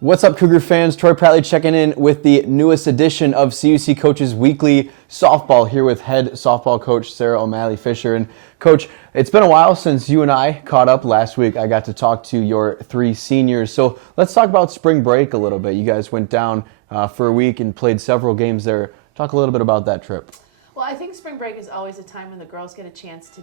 What's up, Cougar fans? Troy Pratley checking in with the newest edition of CUC Coach's Weekly Softball here with head softball coach Sarah O'Malley Fisher. And Coach, it's been a while since you and I caught up last week. I got to talk to your three seniors. So let's talk about spring break a little bit. You guys went down for a week and played several games there. Talk a little bit about that trip. Well, I think spring break is always a time when the girls get a chance to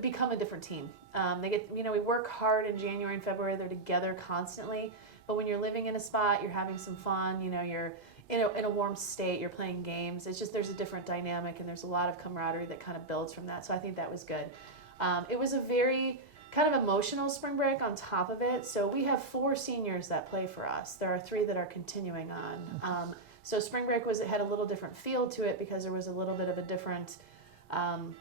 become a different team. We work hard in January and February. They're together constantly. But when you're living in a spot, you're having some fun, you're in a warm state, you're playing games. It's just there's a different dynamic, and there's a lot of camaraderie that kind of builds from that. So I think that was good. It was a very kind of emotional spring break on top of it. So we have 4 seniors that play for us. There are 3 that are continuing on. So spring break had a little different feel to it because there was a little bit of a different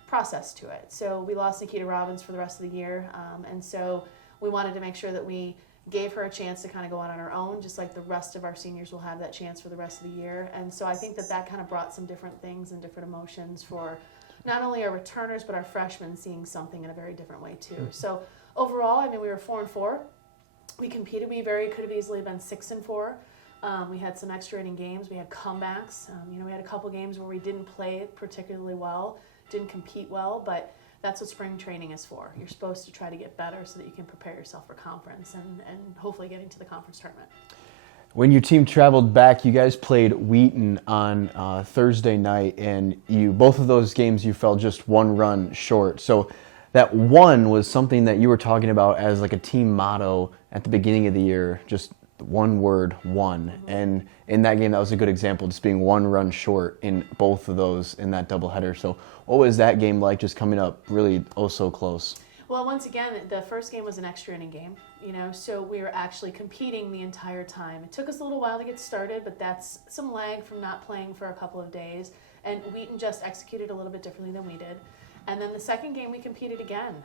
process to it. So we lost Nikita Robbins for the rest of the year, and so we wanted to make sure that we gave her a chance to kind of go on her own, just like the rest of our seniors will have that chance for the rest of the year. And so I think that kind of brought some different things and different emotions for not only our returners, but our freshmen seeing something in a very different way too. So overall, we were 4-4. We competed. We could have easily been 6-4. We had some extra inning games. We had comebacks. We had a couple games where we didn't play particularly well, didn't compete well, but that's what spring training is for. You're supposed to try to get better so that you can prepare yourself for conference and hopefully getting to the conference tournament. When your team traveled back, you guys played Wheaton on Thursday night, and both of those games you fell just 1 run short. So that one was something that you were talking about as like a team motto at the beginning of the year, just one word, one. Mm-hmm. And in that game, that was a good example, just being 1 run short in both of those in that doubleheader. So what was that game like, just coming up really so close? Well, once again, the first game was an extra inning game, so we were actually competing the entire time. It took us a little while to get started, but that's some lag from not playing for a couple of days. And Wheaton just executed a little bit differently than we did. And then the second game we competed again,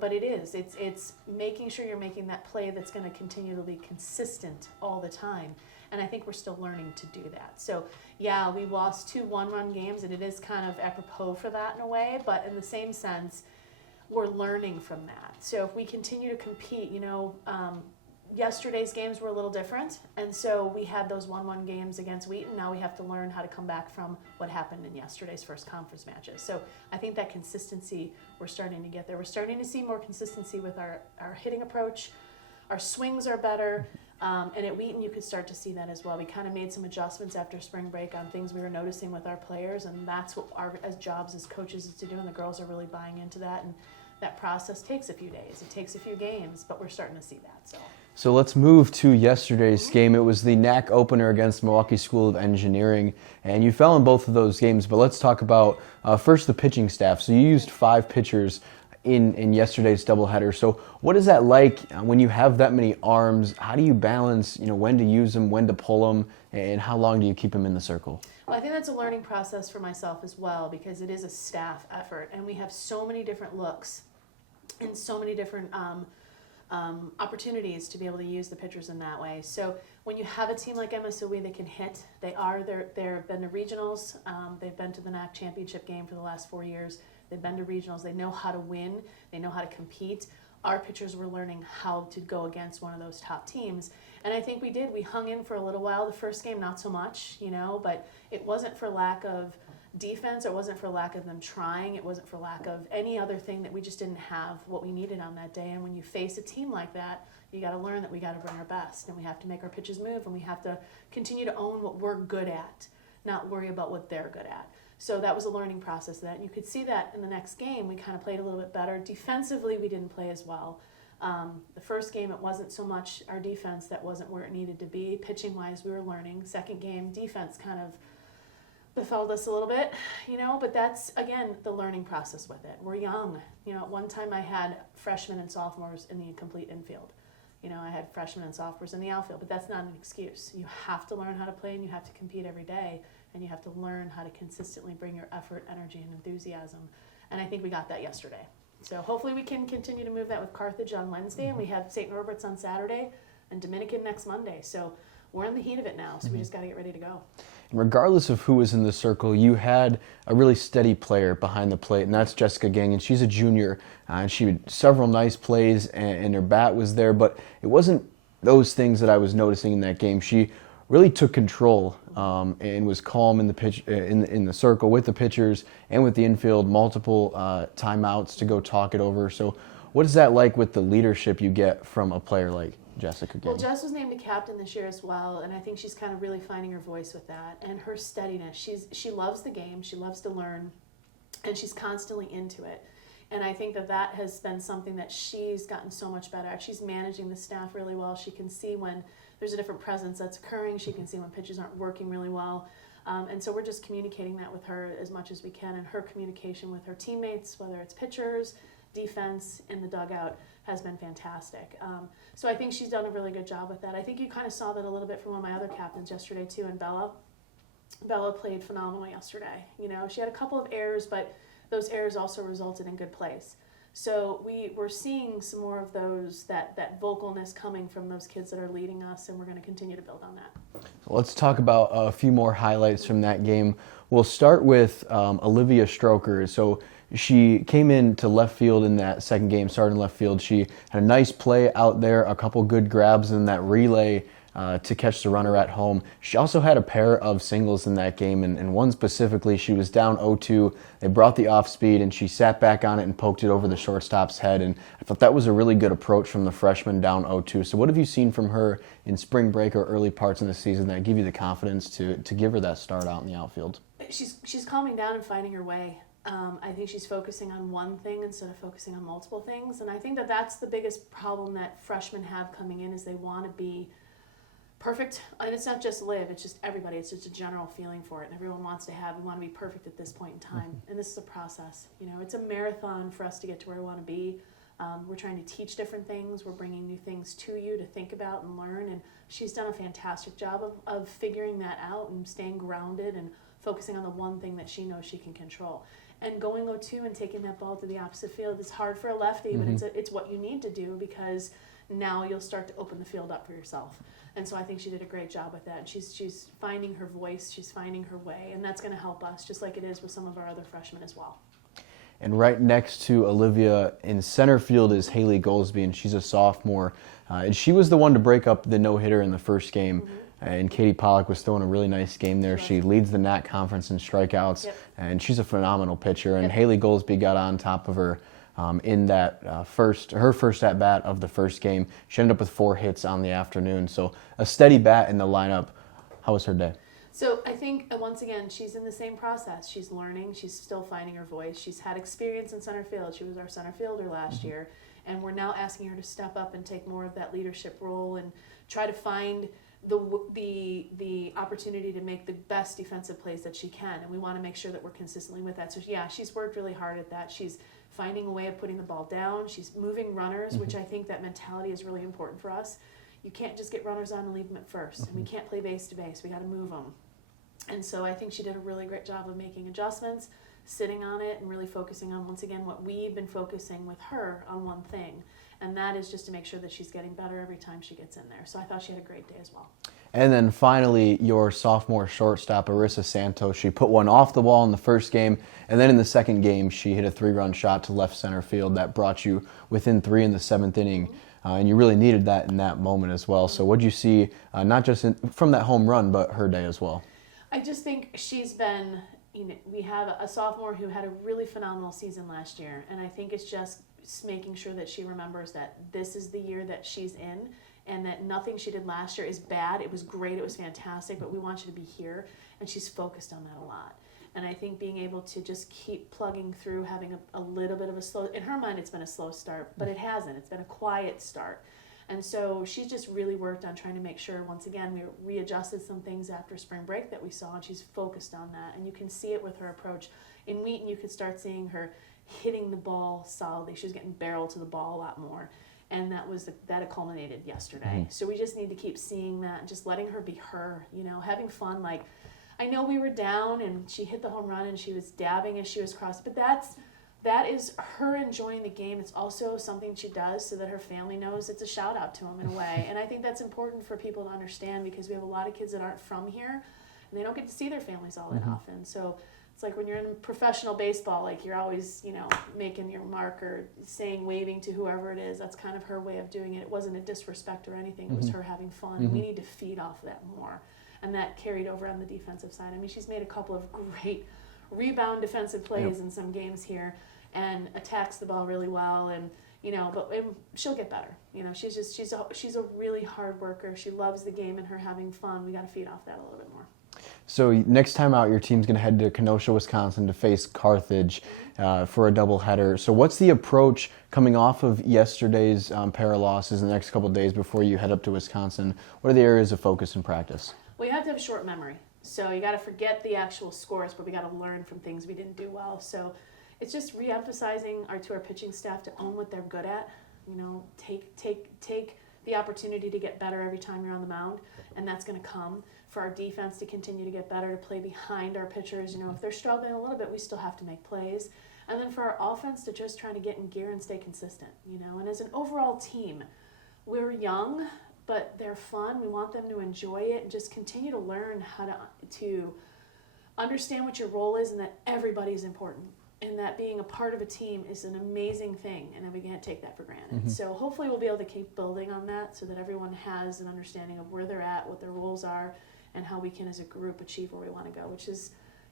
but it's making sure you're making that play that's going to continue to be consistent all the time. And I think we're still learning to do that. So yeah, we lost 2 one-run games, and it is kind of apropos for that in a way, but in the same sense, we're learning from that. So if we continue to compete, yesterday's games were a little different, and so we had those 1-1 games against Wheaton. Now we have to learn how to come back from what happened in yesterday's first conference matches. So I think that consistency, we're starting to get there. We're starting to see more consistency with our hitting approach. Our swings are better, and at Wheaton you could start to see that as well. We kind of made some adjustments after spring break on things we were noticing with our players, and that's what our jobs as coaches is to do, and the girls are really buying into that. And that process takes a few days. It takes a few games, but we're starting to see that. So let's move to yesterday's game. It was the NAC opener against Milwaukee School of Engineering, and you fell in both of those games. But let's talk about first the pitching staff. So you used 5 pitchers in yesterday's doubleheader. So what is that like when you have that many arms? How do you balance, when to use them, when to pull them, and how long do you keep them in the circle? Well, I think that's a learning process for myself as well, because it is a staff effort, and we have so many different looks and so many different opportunities to be able to use the pitchers in that way. So when you have a team like MSOE that can hit, they've been to regionals, they've been to the NAC championship game for the last 4 years, they've been to regionals, they know how to win, they know how to compete. Our pitchers were learning how to go against one of those top teams, and I think we hung in for a little while. The first game not so much, but it wasn't for lack of defense, it wasn't for lack of them trying, it wasn't for lack of any other thing, that we just didn't have what we needed on that day. And when you face a team like that, you got to learn that we got to bring our best, and we have to make our pitches move, and we have to continue to own what we're good at, not worry about what they're good at. So that was a learning process of that, and you could see that in the next game we kind of played a little bit better. Defensively, we didn't play as well. The first game, it wasn't so much our defense that wasn't where it needed to be. Pitching wise, we were learning. Second game, defense kind of befelled us a little bit, but that's, again, the learning process with it. We're young. At one time I had freshmen and sophomores in the complete infield. I had freshmen and sophomores in the outfield, but that's not an excuse. You have to learn how to play, and you have to compete every day, and you have to learn how to consistently bring your effort, energy, and enthusiasm. And I think we got that yesterday. So hopefully we can continue to move that with Carthage on Wednesday, and we have St. Norbert's on Saturday and Dominican next Monday. So we're in the heat of it now, so we just got to get ready to go. Regardless of who was in the circle, you had a really steady player behind the plate, and that's Jessica Gang, and she's a junior. And she had several nice plays, and her bat was there, but it wasn't those things that I was noticing in that game. She really took control and was calm in the pitch in the circle with the pitchers and with the infield. Multiple timeouts to go talk it over. So, what is that like with the leadership you get from a player like Jessica Gaines? Well, Jess was named a captain this year as well, and I think she's kind of really finding her voice with that and her steadiness. She loves the game, she loves to learn, and she's constantly into it. And I think that has been something that she's gotten so much better at. She's managing the staff really well. She can see when there's a different presence that's occurring. She can see when pitches aren't working really well. And so we're just communicating that with her as much as we can. And her communication with her teammates, whether it's pitchers, defense, in the dugout, has been fantastic. So I think she's done a really good job with that. I think you kind of saw that a little bit from one of my other captains yesterday too, and Bella. Bella played phenomenal yesterday. You know, she had a couple of errors, but those errors also resulted in good plays. So we're seeing some more of those, that vocalness coming from those kids that are leading us, and we're going to continue to build on that. So let's talk about a few more highlights from that game. We'll start with Olivia Stroker. So she came into left field in that second game, started in left field. She had a nice play out there, a couple good grabs in that relay to catch the runner at home. She also had a pair of singles in that game, and one specifically, she was down 0-2. They brought the off speed, and she sat back on it and poked it over the shortstop's head, and I thought that was a really good approach from the freshman down 0-2. So what have you seen from her in spring break or early parts of the season that give you the confidence to give her that start out in the outfield? She's calming down and finding her way. I think she's focusing on one thing instead of focusing on multiple things, and I think that's the biggest problem that freshmen have coming in, is they want to be perfect. And it's not just Liv, it's just everybody. It's just a general feeling for it. And everyone wants to we want to be perfect at this point in time. Mm-hmm. And this is a process. You know, it's a marathon for us to get to where we want to be. We're trying to teach different things. We're bringing new things to you to think about and learn. And she's done a fantastic job of figuring that out and staying grounded and focusing on the one thing that she knows she can control. And going 0-2 and taking that ball to the opposite field is hard for a lefty, mm-hmm. but it's what you need to do, because now you'll start to open the field up for yourself. And so I think she did a great job with that. And she's finding her voice, she's finding her way, and that's going to help us, just like it is with some of our other freshmen as well. And right next to Olivia in center field is Haley Goldsby, and she's a sophomore. And she was the one to break up the no-hitter in the first game. Mm-hmm. And Katie Pollock was throwing a really nice game there. Sure. She leads the NAC conference in strikeouts, yep. And she's a phenomenal pitcher. And yep. Haley Goldsby got on top of her in that her first at bat of the first game. She ended up with 4 hits on the afternoon. So a steady bat in the lineup. How was her day? So I think, once again, she's in the same process. She's learning. She's still finding her voice. She's had experience in center field. She was our center fielder last mm-hmm. year. And we're now asking her to step up and take more of that leadership role and try to find the opportunity to make the best defensive plays that she can. And we want to make sure that we're consistently with that. So, yeah, she's worked really hard at that. She's finding a way of putting the ball down. She's moving runners, mm-hmm. which I think that mentality is really important for us. You can't just get runners on and leave them at first. Mm-hmm. And we can't play base to base. We got to move them. And so I think she did a really great job of making adjustments, sitting on it, and really focusing on, once again, what we've been focusing with her on one thing. And that is just to make sure that she's getting better every time she gets in there. So I thought she had a great day as well. And then finally, your sophomore shortstop, Arissa Santos, she put one off the wall in the first game, and then in the second game, she hit a 3-run shot to left center field that brought you within 3 in the 7th inning, and you really needed that in that moment as well. So what did you see, not just from that home run, but her day as well? I just think she's been, we have a sophomore who had a really phenomenal season last year, and I think it's just making sure that she remembers that this is the year that she's in, and that nothing she did last year is bad. It was great, it was fantastic, but we want you to be here, and she's focused on that a lot. And I think being able to just keep plugging through, having a little bit of a slow, in her mind it's been a slow start, but it hasn't. It's been a quiet start. And so she's just really worked on trying to make sure, once again, we readjusted some things after spring break that we saw, and she's focused on that. And you can see it with her approach. In Wheaton, you could start seeing her hitting the ball solidly. She was getting barrel to the ball a lot more. And that culminated yesterday. Mm-hmm. So we just need to keep seeing that and just letting her be her, having fun. Like, I know we were down and she hit the home run and she was dabbing as she was crossed, but that is her enjoying the game. It's also something she does so that her family knows it's a shout out to them in a way. And I think that's important for people to understand, because we have a lot of kids that aren't from here and they don't get to see their families all that mm-hmm. often. So It's like when you're in professional baseball, like you're always, making your mark or waving to whoever it is. That's kind of her way of doing it. It wasn't a disrespect or anything. It was her having fun. We need to feed off that more. And that carried over on the defensive side. I mean, she's made a couple of great rebound defensive plays in some games here and attacks the ball really well. And, but she'll get better. She's a really hard worker. She loves the game and her having fun. We got to feed off that a little bit more. So next time out, your team's going to head to Kenosha, Wisconsin to face Carthage for a doubleheader. So what's the approach coming off of yesterday's pair of losses in the next couple of days before you head up to Wisconsin? What are the areas of focus and practice? Well, you have to have a short memory. So you got to forget the actual scores, but we got to learn from things we didn't do well. So it's just re-emphasizing to our pitching staff to own what they're good at. Take the opportunity to get better every time you're on the mound, and that's going to come. For our defense to continue to get better, to play behind our pitchers. If they're struggling a little bit, we still have to make plays. And then for our offense to just try to get in gear and stay consistent, And as an overall team, we're young, but they're fun. We want them to enjoy it and just continue to learn how to understand what your role is and that everybody's important. And that being a part of a team is an amazing thing, and that we can't take that for granted. So hopefully we'll be able to keep building on that so that everyone has an understanding of where they're at, what their roles are, and how we can as a group achieve where we want to go, which is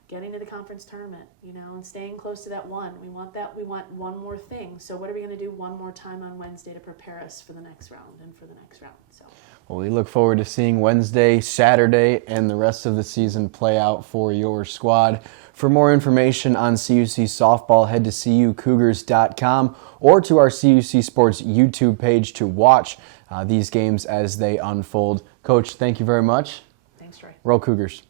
getting to the conference tournament, and staying close to that one. We want one more thing. So what are we going to do one more time on Wednesday to prepare us for the next round and for the next round? So. Well, we look forward to seeing Wednesday, Saturday, and the rest of the season play out for your squad. For more information on CUC Softball, head to cucougars.com or to our CUC Sports YouTube page to watch these games as they unfold. Coach, thank you very much. Thanks, Troy. Roll Cougars.